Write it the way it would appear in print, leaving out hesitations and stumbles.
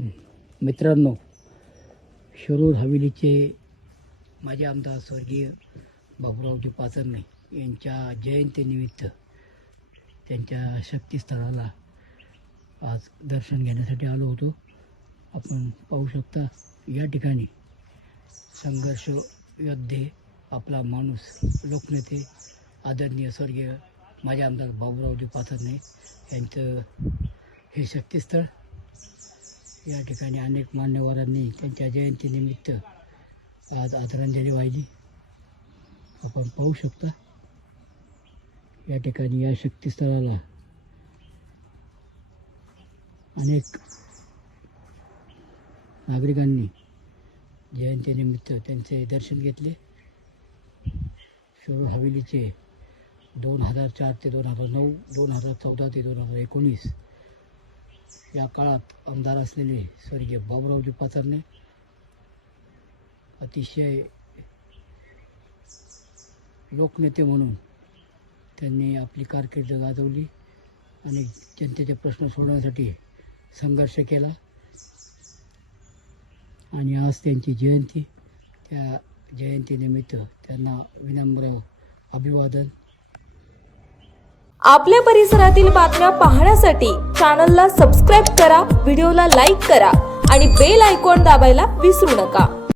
मित्रांनो, शिरूर हवेलीचे माजी आमदार स्वर्गीय बाबूरावजी पाचरणे यांच्या जयंतीनिमित्त त्यांच्या शक्तीस्थळाला आज दर्शन घेण्यासाठी आलो होतो. आपण पाहू शकता या ठिकाणी संघर्ष योद्धे, आपला माणूस, लोकनेते आदरणीय स्वर्गीय माजी आमदार बाबूरावजी पाचरणे यांचं हे शक्तीस्थळ. या ठिकाणी अनेक मान्यवरांनी त्यांच्या जयंतीनिमित्त आज आदरांजली वाहिली. आपण पाहू शकता या ठिकाणी या शक्तीस्थळाला अनेक नागरिकांनी जयंतीनिमित्त त्यांचे दर्शन घेतले. शिरूर हवेलीचे 2004 ते 2009, 2014 ते 2019 या काळात आमदार असलेले स्वर्गीय बाबूरावजी पाचरणे अतिशय लोकनेते म्हणून त्यांनी आपली कारकीर्द गाजवली आणि जनतेचे प्रश्न सोडवण्यासाठी संघर्ष केला. आणि आज त्यांची जयंती, त्या जयंतीनिमित्त त्यांना विनम्र अभिवादन. आपल्या परिसरातील बातम्या पाहण्यासाठी चॅनलला सबस्क्राईब करा, व्हिडिओला लाईक करा आणि बेल आयकॉन दाबायला विसरू नका.